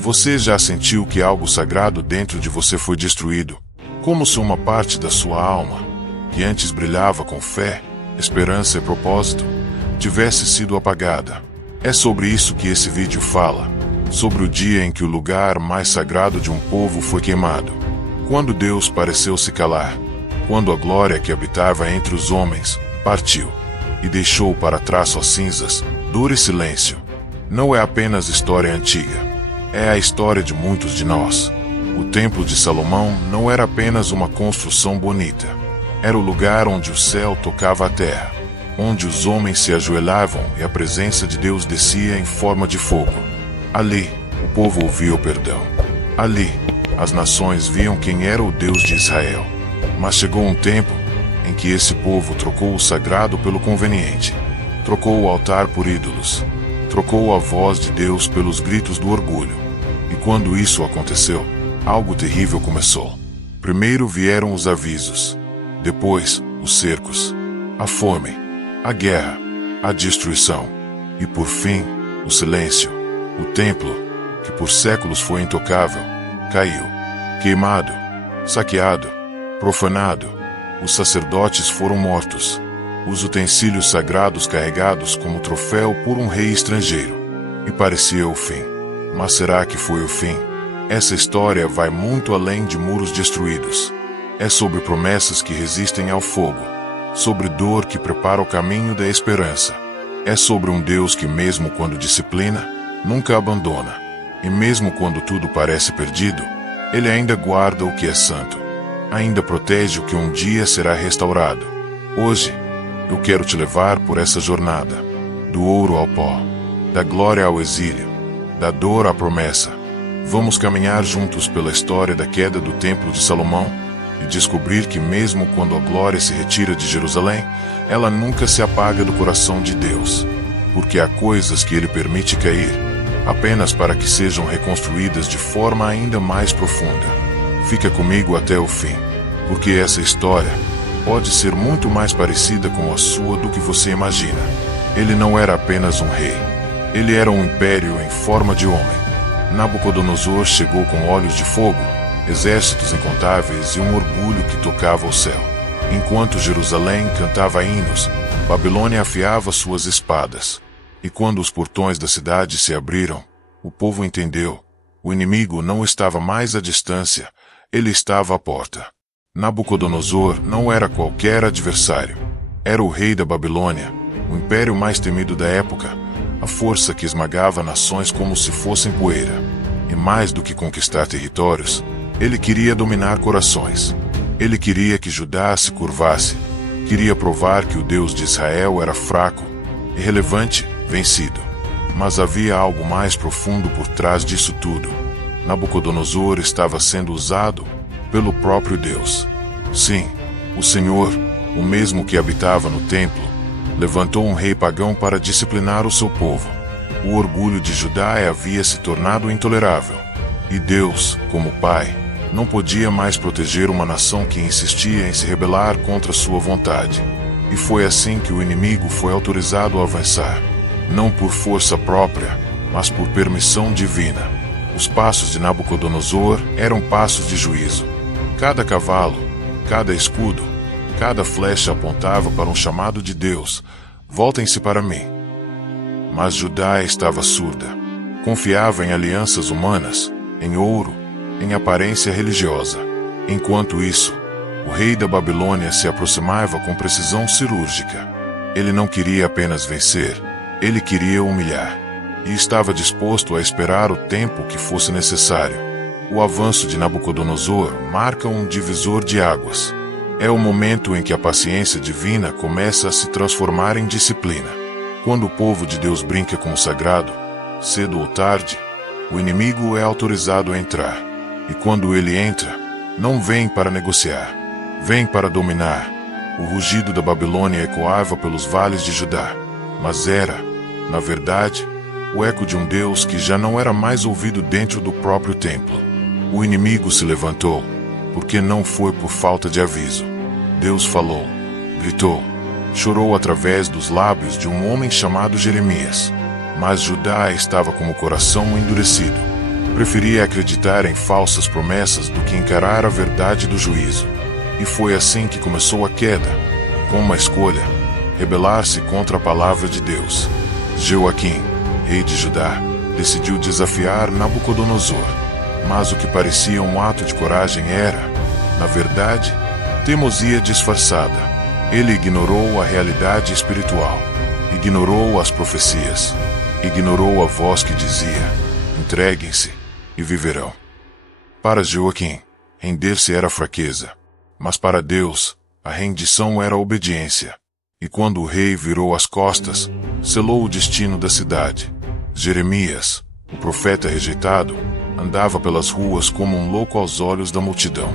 Você já sentiu que algo sagrado dentro de você foi destruído? Como se uma parte da sua alma, que antes brilhava com fé, esperança e propósito, tivesse sido apagada. É sobre isso que esse vídeo fala, sobre o dia em que o lugar mais sagrado de um povo foi queimado. Quando Deus pareceu se calar, quando a glória que habitava entre os homens partiu e deixou para trás só cinzas, dor e silêncio. Não é apenas história antiga, é a história de muitos de nós. O Templo de Salomão não era apenas uma construção bonita. Era o lugar onde o céu tocava a terra, onde os homens se ajoelhavam e a presença de Deus descia em forma de fogo. Ali, o povo ouvia o perdão. Ali, as nações viam quem era o Deus de Israel. Mas chegou um tempo em que esse povo trocou o sagrado pelo conveniente, trocou o altar por ídolos, trocou a voz de Deus pelos gritos do orgulho. E quando isso aconteceu, algo terrível começou. Primeiro vieram os avisos, depois os cercos, a fome, a guerra, a destruição e por fim, o silêncio. O templo, que por séculos foi intocável, caiu, queimado, saqueado, profanado. Os sacerdotes foram mortos, os utensílios sagrados carregados como troféu por um rei estrangeiro. E parecia o fim. Mas será que foi o fim? Essa história vai muito além de muros destruídos. É sobre promessas que resistem ao fogo, sobre dor que prepara o caminho da esperança. É sobre um Deus que, mesmo quando disciplina, nunca abandona. E mesmo quando tudo parece perdido, Ele ainda guarda o que é santo. Ainda protege o que um dia será restaurado. Hoje, eu quero te levar por essa jornada, do ouro ao pó, da glória ao exílio, da dor à promessa. Vamos caminhar juntos pela história da queda do Templo de Salomão e descobrir que mesmo quando a glória se retira de Jerusalém, ela nunca se apaga do coração de Deus, porque há coisas que Ele permite cair, apenas para que sejam reconstruídas de forma ainda mais profunda. Fica comigo até o fim, porque essa história pode ser muito mais parecida com a sua do que você imagina. Ele não era apenas um rei. Ele era um império em forma de homem. Nabucodonosor chegou com olhos de fogo, exércitos incontáveis e um orgulho que tocava o céu. Enquanto Jerusalém cantava hinos, Babilônia afiava suas espadas. E quando os portões da cidade se abriram, o povo entendeu. O inimigo não estava mais à distância, ele estava à porta. Nabucodonosor não era qualquer adversário. Era o rei da Babilônia, o império mais temido da época, a força que esmagava nações como se fossem poeira. E mais do que conquistar territórios, ele queria dominar corações. Ele queria que Judá se curvasse. Queria provar que o Deus de Israel era fraco, irrelevante, vencido. Mas havia algo mais profundo por trás disso tudo. Nabucodonosor estava sendo usado pelo próprio Deus. Sim, o Senhor, o mesmo que habitava no templo, levantou um rei pagão para disciplinar o seu povo. O orgulho de Judá havia se tornado intolerável. E Deus, como Pai, não podia mais proteger uma nação que insistia em se rebelar contra sua vontade. E foi assim que o inimigo foi autorizado a avançar. Não por força própria, mas por permissão divina. Os passos de Nabucodonosor eram passos de juízo. Cada cavalo, cada escudo, cada flecha apontava para um chamado de Deus: voltem-se para mim. Mas Judá estava surda. Confiava em alianças humanas, em ouro, em aparência religiosa. Enquanto isso, o rei da Babilônia se aproximava com precisão cirúrgica. Ele não queria apenas vencer, ele queria humilhar. E estava disposto a esperar o tempo que fosse necessário. O avanço de Nabucodonosor marca um divisor de águas. É o momento em que a paciência divina começa a se transformar em disciplina. Quando o povo de Deus brinca com o sagrado, cedo ou tarde, o inimigo é autorizado a entrar. E quando ele entra, não vem para negociar, vem para dominar. O rugido da Babilônia ecoava pelos vales de Judá, mas era, na verdade, o eco de um Deus que já não era mais ouvido dentro do próprio templo. O inimigo se levantou, porque não foi por falta de aviso. Deus falou, gritou, chorou através dos lábios de um homem chamado Jeremias. Mas Judá estava com o coração endurecido. Preferia acreditar em falsas promessas do que encarar a verdade do juízo. E foi assim que começou a queda, com uma escolha: rebelar-se contra a palavra de Deus. Joaquim, rei de Judá, decidiu desafiar Nabucodonosor. Mas o que parecia um ato de coragem era, na verdade, teimosia disfarçada. Ele ignorou a realidade espiritual, ignorou as profecias, ignorou a voz que dizia: entreguem-se e viverão. Para Joaquim, render-se era fraqueza, mas para Deus, a rendição era obediência. E quando o rei virou as costas, selou o destino da cidade. Jeremias, o profeta rejeitado, andava pelas ruas como um louco aos olhos da multidão.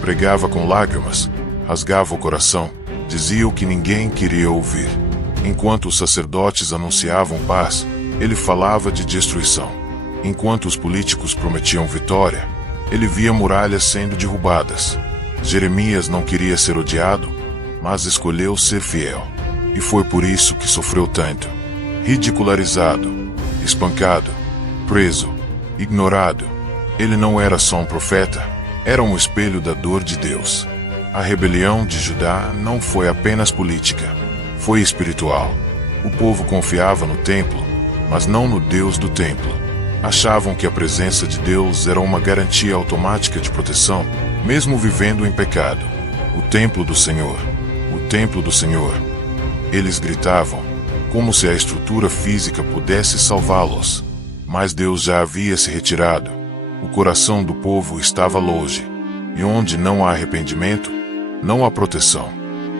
Pregava com lágrimas, rasgava o coração, dizia o que ninguém queria ouvir. Enquanto os sacerdotes anunciavam paz, ele falava de destruição. Enquanto os políticos prometiam vitória, ele via muralhas sendo derrubadas. Jeremias não queria ser odiado, mas escolheu ser fiel. E foi por isso que sofreu tanto. Ridicularizado, espancado, preso, ignorado. Ele não era só um profeta, era um espelho da dor de Deus. A rebelião de Judá não foi apenas política, foi espiritual. O povo confiava no templo, mas não no Deus do templo. Achavam que a presença de Deus era uma garantia automática de proteção, mesmo vivendo em pecado. O templo do Senhor, o templo do Senhor. Eles gritavam, como se a estrutura física pudesse salvá-los. Mas Deus já havia se retirado. O coração do povo estava longe. E onde não há arrependimento, não há proteção.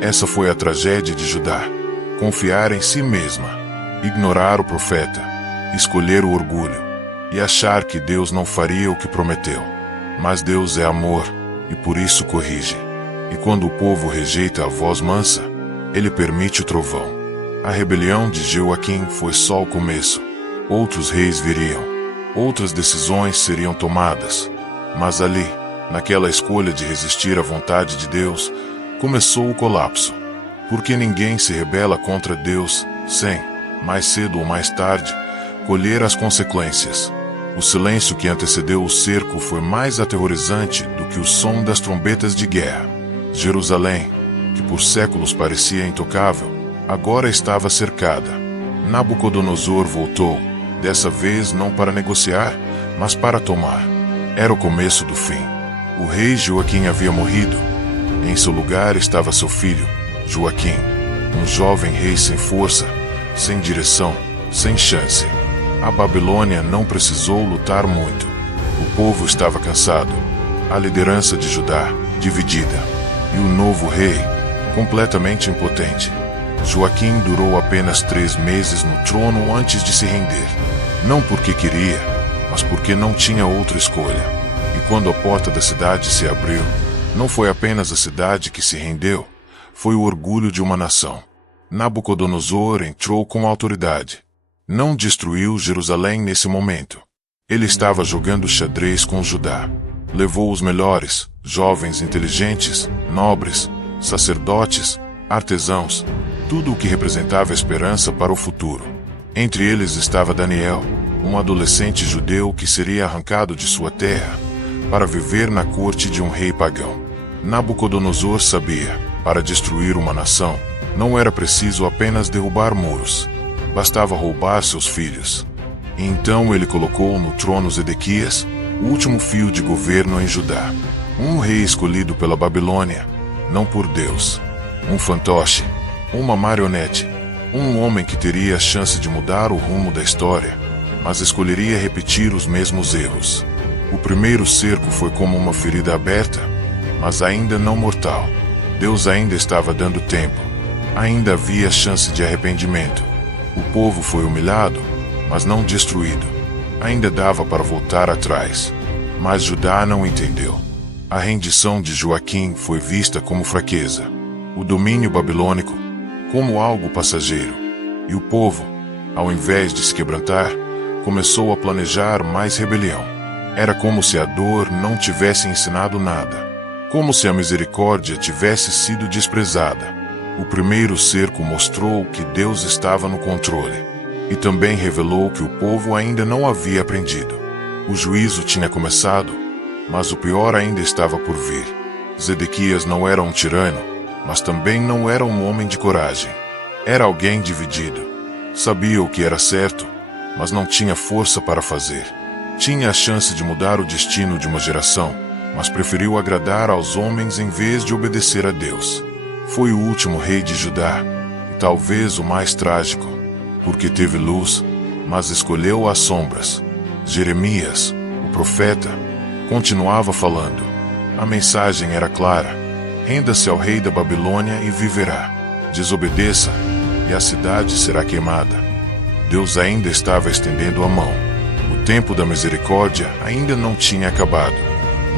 Essa foi a tragédia de Judá. Confiar em si mesma, ignorar o profeta, escolher o orgulho e achar que Deus não faria o que prometeu. Mas Deus é amor e por isso corrige. E quando o povo rejeita a voz mansa, ele permite o trovão. A rebelião de Joaquim foi só o começo. Outros reis viriam, outras decisões seriam tomadas. Mas ali, naquela escolha de resistir à vontade de Deus, começou o colapso. Porque ninguém se rebela contra Deus sem, mais cedo ou mais tarde, colher as consequências. O silêncio que antecedeu o cerco foi mais aterrorizante do que o som das trombetas de guerra. Jerusalém, que por séculos parecia intocável, agora estava cercada. Nabucodonosor voltou, dessa vez não para negociar, mas para tomar. Era o começo do fim. O rei Joaquim havia morrido. Em seu lugar estava seu filho, Joaquim, um jovem rei sem força, sem direção, sem chance. A Babilônia não precisou lutar muito. O povo estava cansado. A liderança de Judá, dividida. E o novo rei, completamente impotente. Joaquim durou apenas 3 meses no trono antes de se render. Não porque queria, mas porque não tinha outra escolha. E quando a porta da cidade se abriu, não foi apenas a cidade que se rendeu, foi o orgulho de uma nação. Nabucodonosor entrou com autoridade. Não destruiu Jerusalém nesse momento. Ele estava jogando xadrez com Judá. Levou os melhores, jovens inteligentes, nobres, sacerdotes, artesãos, tudo o que representava esperança para o futuro. Entre eles estava Daniel, um adolescente judeu que seria arrancado de sua terra para viver na corte de um rei pagão. Nabucodonosor sabia, para destruir uma nação, não era preciso apenas derrubar muros. Bastava roubar seus filhos. E então ele colocou no trono Zedequias, o último fio de governo em Judá. Um rei escolhido pela Babilônia, não por Deus. Um fantoche, uma marionete, um homem que teria a chance de mudar o rumo da história, mas escolheria repetir os mesmos erros. O primeiro cerco foi como uma ferida aberta, mas ainda não mortal. Deus ainda estava dando tempo. Ainda havia chance de arrependimento. O povo foi humilhado, mas não destruído. Ainda dava para voltar atrás. Mas Judá não entendeu. A rendição de Joaquim foi vista como fraqueza. O domínio babilônico, como algo passageiro. E o povo, ao invés de se quebrantar, começou a planejar mais rebelião. Era como se a dor não tivesse ensinado nada. Como se a misericórdia tivesse sido desprezada. O primeiro cerco mostrou que Deus estava no controle. E também revelou que o povo ainda não havia aprendido. O juízo tinha começado, mas o pior ainda estava por vir. Zedequias não era um tirano, mas também não era um homem de coragem. Era alguém dividido. Sabia o que era certo, mas não tinha força para fazer. Tinha a chance de mudar o destino de uma geração, mas preferiu agradar aos homens em vez de obedecer a Deus. Foi o último rei de Judá, e talvez o mais trágico, porque teve luz, mas escolheu as sombras. Jeremias, o profeta, continuava falando. A mensagem era clara: renda-se ao rei da Babilônia e viverá. Desobedeça, e a cidade será queimada. Deus ainda estava estendendo a mão. O tempo da misericórdia ainda não tinha acabado.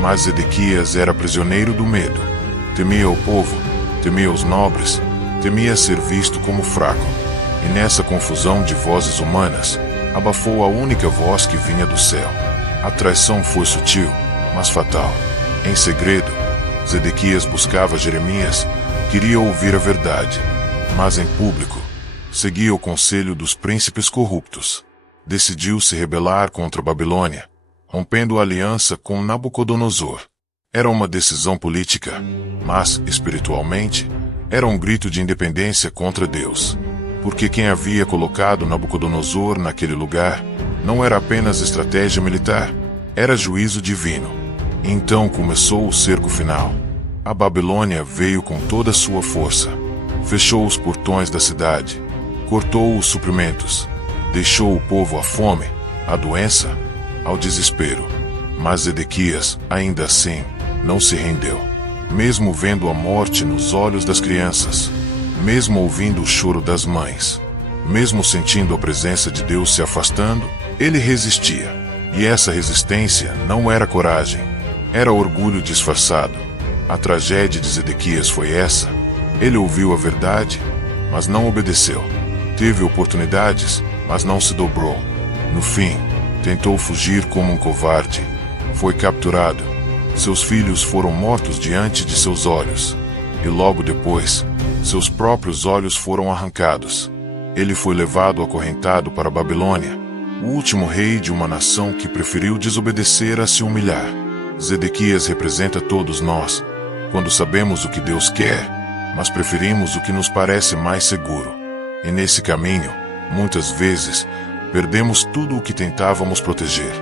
Mas Zedequias era prisioneiro do medo. Temia o povo, temia os nobres, temia ser visto como fraco. E nessa confusão de vozes humanas, abafou a única voz que vinha do céu. A traição foi sutil, mas fatal. Em segredo, Zedequias buscava Jeremias, queria ouvir a verdade. Mas em público, seguia o conselho dos príncipes corruptos. Decidiu se rebelar contra a Babilônia, rompendo a aliança com Nabucodonosor. Era uma decisão política, mas, espiritualmente, era um grito de independência contra Deus. Porque quem havia colocado Nabucodonosor naquele lugar não era apenas estratégia militar, era juízo divino. Então começou o cerco final. A Babilônia veio com toda a sua força. Fechou os portões da cidade, cortou os suprimentos, deixou o povo à fome, à doença, ao desespero. Mas Zedequias, ainda assim, não se rendeu. Mesmo vendo a morte nos olhos das crianças, mesmo ouvindo o choro das mães, mesmo sentindo a presença de Deus se afastando, ele resistia. E essa resistência não era coragem, era orgulho disfarçado. A tragédia de Zedequias foi essa. Ele ouviu a verdade, mas não obedeceu. Teve oportunidades, mas não se dobrou. No fim, tentou fugir como um covarde. Foi capturado. Seus filhos foram mortos diante de seus olhos. E logo depois, seus próprios olhos foram arrancados. Ele foi levado acorrentado para a Babilônia, o último rei de uma nação que preferiu desobedecer a se humilhar. Zedequias representa todos nós, quando sabemos o que Deus quer, mas preferimos o que nos parece mais seguro. E nesse caminho, muitas vezes, perdemos tudo o que tentávamos proteger.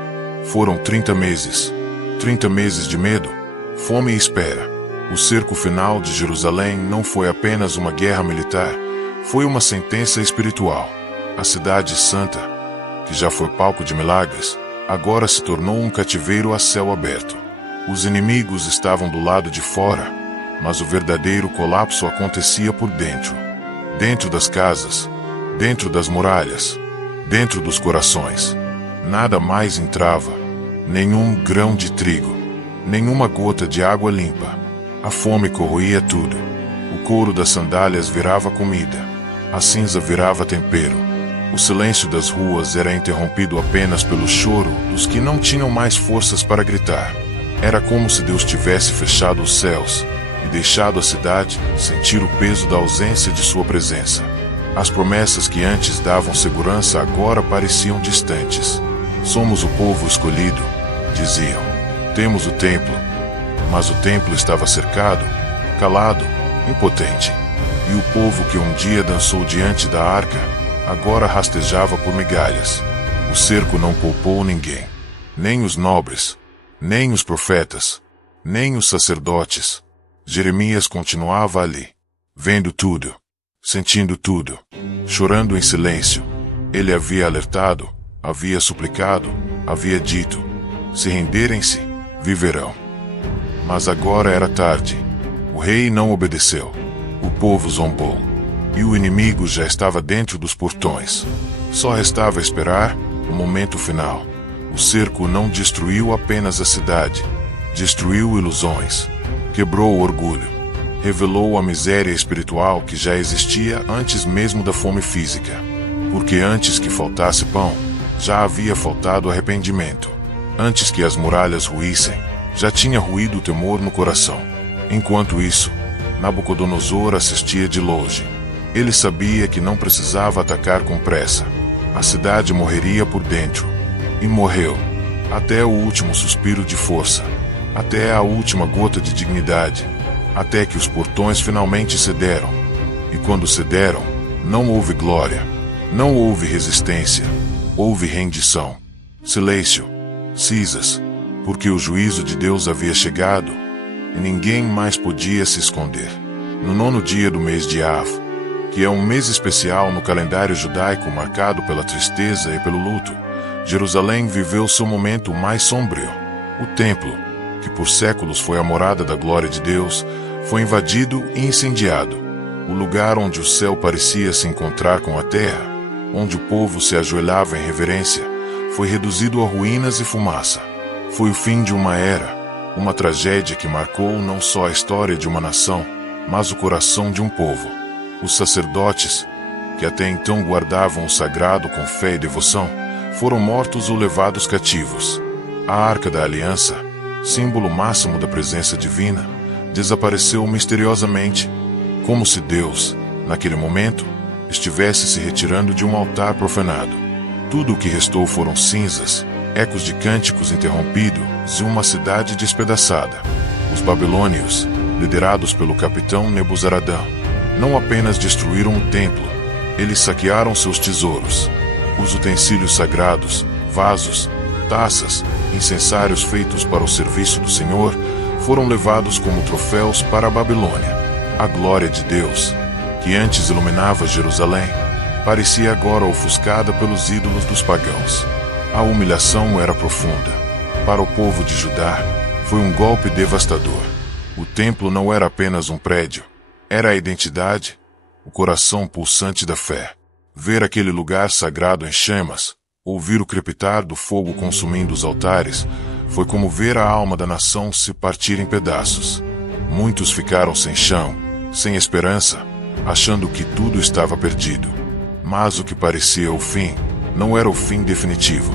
Foram 30 meses. 30 meses de medo, fome e espera. O cerco final de Jerusalém não foi apenas uma guerra militar, foi uma sentença espiritual. A cidade santa, que já foi palco de milagres, agora se tornou um cativeiro a céu aberto. Os inimigos estavam do lado de fora, mas o verdadeiro colapso acontecia por dentro. Dentro das casas, dentro das muralhas, dentro dos corações. Nada mais entrava, nenhum grão de trigo, nenhuma gota de água limpa. A fome corroía tudo. O couro das sandálias virava comida. A cinza virava tempero. O silêncio das ruas era interrompido apenas pelo choro dos que não tinham mais forças para gritar. Era como se Deus tivesse fechado os céus e deixado a cidade sentir o peso da ausência de sua presença. As promessas que antes davam segurança agora pareciam distantes. Somos o povo escolhido, diziam. Temos o templo. Mas o templo estava cercado, calado, impotente. E o povo que um dia dançou diante da arca, agora rastejava por migalhas. O cerco não poupou ninguém. Nem os nobres, nem os profetas, nem os sacerdotes. Jeremias continuava ali, vendo tudo, sentindo tudo, chorando em silêncio. Ele havia alertado, havia suplicado, havia dito: se renderem-se, viverão. Mas agora era tarde. O rei não obedeceu. O povo zombou. E o inimigo já estava dentro dos portões. Só restava esperar o momento final. O cerco não destruiu apenas a cidade. Destruiu ilusões. Quebrou o orgulho. Revelou a miséria espiritual que já existia antes mesmo da fome física. Porque antes que faltasse pão, já havia faltado arrependimento. Antes que as muralhas ruíssem, já tinha ruído o temor no coração. Enquanto isso, Nabucodonosor assistia de longe. Ele sabia que não precisava atacar com pressa. A cidade morreria por dentro. E morreu. até o último suspiro de força, até a última gota de dignidade, até que os portões finalmente cederam. E quando cederam, não houve glória, não houve resistência, houve rendição, silêncio, cinzas, porque o juízo de Deus havia chegado e ninguém mais podia se esconder. No 9º dia do mês de Av, que é um mês especial no calendário judaico marcado pela tristeza e pelo luto, Jerusalém viveu seu momento mais sombrio. O templo, que por séculos foi a morada da glória de Deus, foi invadido e incendiado. O lugar onde o céu parecia se encontrar com a terra, onde o povo se ajoelhava em reverência, foi reduzido a ruínas e fumaça. Foi o fim de uma era, uma tragédia que marcou não só a história de uma nação, mas o coração de um povo. Os sacerdotes, que até então guardavam o sagrado com fé e devoção, foram mortos ou levados cativos. A Arca da Aliança, símbolo máximo da presença divina, desapareceu misteriosamente, como se Deus, naquele momento, estivesse se retirando de um altar profanado. Tudo o que restou foram cinzas, ecos de cânticos interrompidos e uma cidade despedaçada. Os babilônios, liderados pelo capitão Nebuzaradã, não apenas destruíram o templo, eles saquearam seus tesouros. Os utensílios sagrados, vasos, taças, incensários feitos para o serviço do Senhor, foram levados como troféus para a Babilônia. A glória de Deus, que antes iluminava Jerusalém, parecia agora ofuscada pelos ídolos dos pagãos. A humilhação era profunda. Para o povo de Judá, foi um golpe devastador. O templo não era apenas um prédio, era a identidade, o coração pulsante da fé. Ver aquele lugar sagrado em chamas, ouvir o crepitar do fogo consumindo os altares, foi como ver a alma da nação se partir em pedaços. Muitos ficaram sem chão, sem esperança, achando que tudo estava perdido. Mas o que parecia o fim, não era o fim definitivo.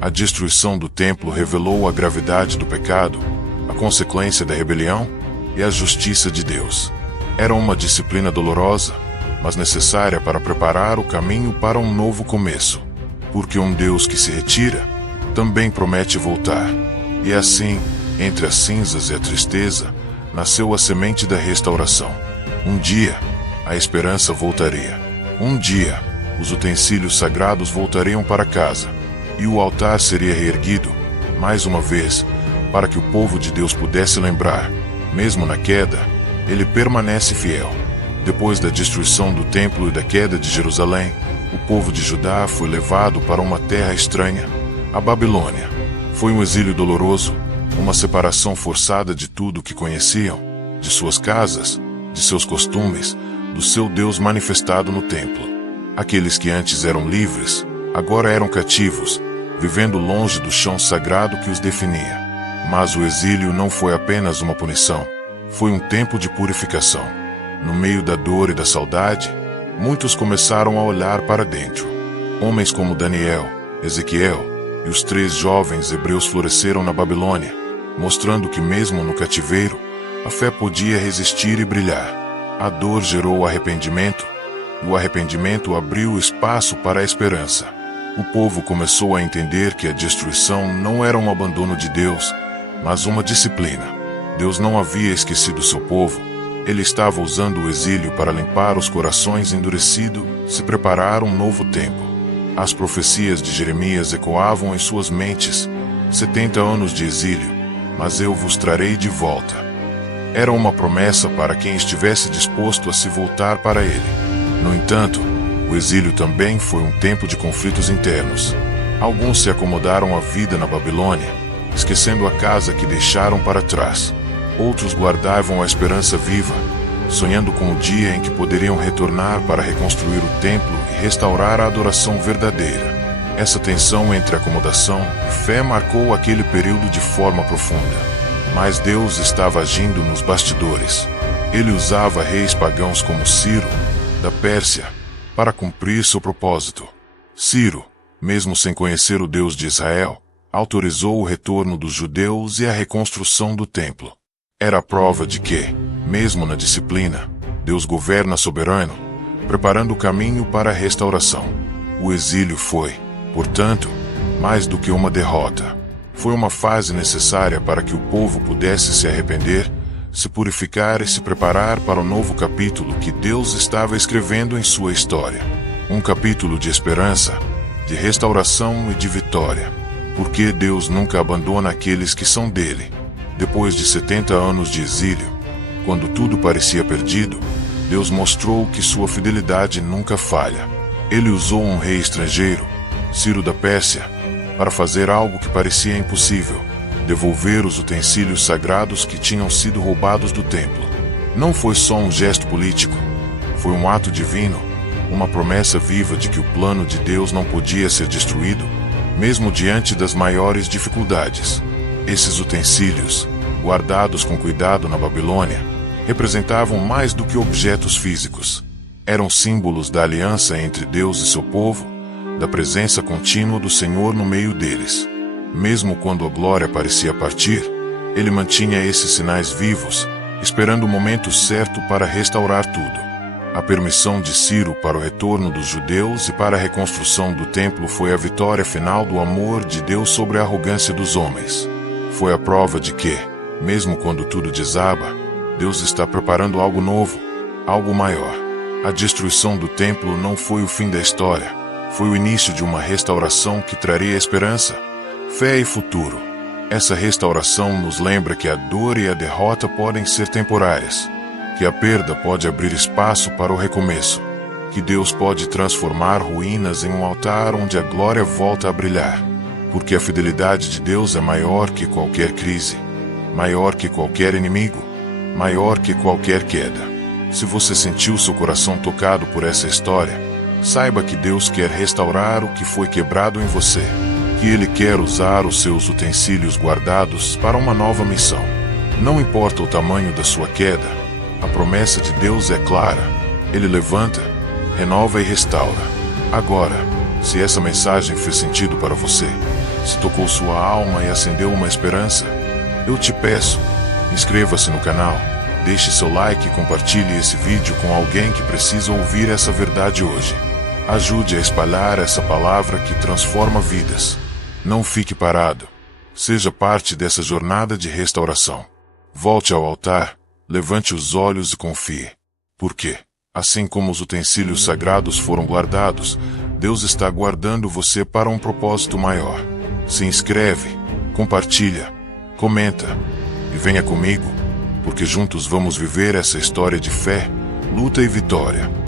A destruição do templo revelou a gravidade do pecado, a consequência da rebelião e a justiça de Deus. Era uma disciplina dolorosa, mas necessária para preparar o caminho para um novo começo. Porque um Deus que se retira, também promete voltar. E assim, entre as cinzas e a tristeza, nasceu a semente da restauração. Um dia, a esperança voltaria. Um dia, os utensílios sagrados voltariam para casa, e o altar seria reerguido, mais uma vez, para que o povo de Deus pudesse lembrar, mesmo na queda, ele permanece fiel. Depois da destruição do templo e da queda de Jerusalém, o povo de Judá foi levado para uma terra estranha, a Babilônia. Foi um exílio doloroso, uma separação forçada de tudo o que conheciam, de suas casas, de seus costumes, do seu Deus manifestado no templo. Aqueles que antes eram livres, agora eram cativos, vivendo longe do chão sagrado que os definia. Mas o exílio não foi apenas uma punição, foi um tempo de purificação. No meio da dor e da saudade, muitos começaram a olhar para dentro. Homens como Daniel, Ezequiel e os 3 jovens hebreus floresceram na Babilônia, mostrando que mesmo no cativeiro, a fé podia resistir e brilhar. A dor gerou arrependimento, e o arrependimento abriu espaço para a esperança. O povo começou a entender que a destruição não era um abandono de Deus, mas uma disciplina. Deus não havia esquecido seu povo. Ele estava usando o exílio para limpar os corações endurecidos, se preparar um novo tempo. As profecias de Jeremias ecoavam em suas mentes: 70 anos de exílio, mas eu vos trarei de volta. Era uma promessa para quem estivesse disposto a se voltar para ele. No entanto, o exílio também foi um tempo de conflitos internos. Alguns se acomodaram à vida na Babilônia, esquecendo a casa que deixaram para trás. Outros guardavam a esperança viva, sonhando com o dia em que poderiam retornar para reconstruir o templo e restaurar a adoração verdadeira. Essa tensão entre acomodação e fé marcou aquele período de forma profunda. Mas Deus estava agindo nos bastidores. Ele usava reis pagãos como Ciro, da Pérsia, para cumprir seu propósito. Ciro, mesmo sem conhecer o Deus de Israel, autorizou o retorno dos judeus e a reconstrução do templo. Era a prova de que, mesmo na disciplina, Deus governa soberano, preparando o caminho para a restauração. O exílio foi, portanto, mais do que uma derrota. Foi uma fase necessária para que o povo pudesse se arrepender, se purificar e se preparar para o novo capítulo que Deus estava escrevendo em sua história. Um capítulo de esperança, de restauração e de vitória. Porque Deus nunca abandona aqueles que são dele. Depois de 70 anos de exílio, quando tudo parecia perdido, Deus mostrou que sua fidelidade nunca falha. Ele usou um rei estrangeiro, Ciro da Pérsia, para fazer algo que parecia impossível: devolver os utensílios sagrados que tinham sido roubados do templo. Não foi só um gesto político, foi um ato divino, uma promessa viva de que o plano de Deus não podia ser destruído, mesmo diante das maiores dificuldades. Esses utensílios, guardados com cuidado na Babilônia, representavam mais do que objetos físicos. Eram símbolos da aliança entre Deus e seu povo, da presença contínua do Senhor no meio deles. Mesmo quando a glória parecia partir, ele mantinha esses sinais vivos, esperando o momento certo para restaurar tudo. A permissão de Ciro para o retorno dos judeus e para a reconstrução do templo foi a vitória final do amor de Deus sobre a arrogância dos homens. Foi a prova de que, mesmo quando tudo desaba, Deus está preparando algo novo, algo maior. A destruição do templo não foi o fim da história, foi o início de uma restauração que traria esperança, fé e futuro. Essa restauração nos lembra que a dor e a derrota podem ser temporárias, que a perda pode abrir espaço para o recomeço, que Deus pode transformar ruínas em um altar onde a glória volta a brilhar, porque a fidelidade de Deus é maior que qualquer crise, maior que qualquer inimigo, maior que qualquer queda. Se você sentiu seu coração tocado por essa história, saiba que Deus quer restaurar o que foi quebrado em você, que Ele quer usar os seus utensílios guardados para uma nova missão. Não importa o tamanho da sua queda, a promessa de Deus é clara. Ele levanta, renova e restaura. Agora, se essa mensagem fez sentido para você, se tocou sua alma e acendeu uma esperança, eu te peço, inscreva-se no canal, deixe seu like e compartilhe esse vídeo com alguém que precisa ouvir essa verdade hoje. Ajude a espalhar essa palavra que transforma vidas. Não fique parado. Seja parte dessa jornada de restauração. Volte ao altar, levante os olhos e confie. Porque, assim como os utensílios sagrados foram guardados, Deus está guardando você para um propósito maior. Se inscreve, compartilha, comenta e venha comigo, porque juntos vamos viver essa história de fé, luta e vitória.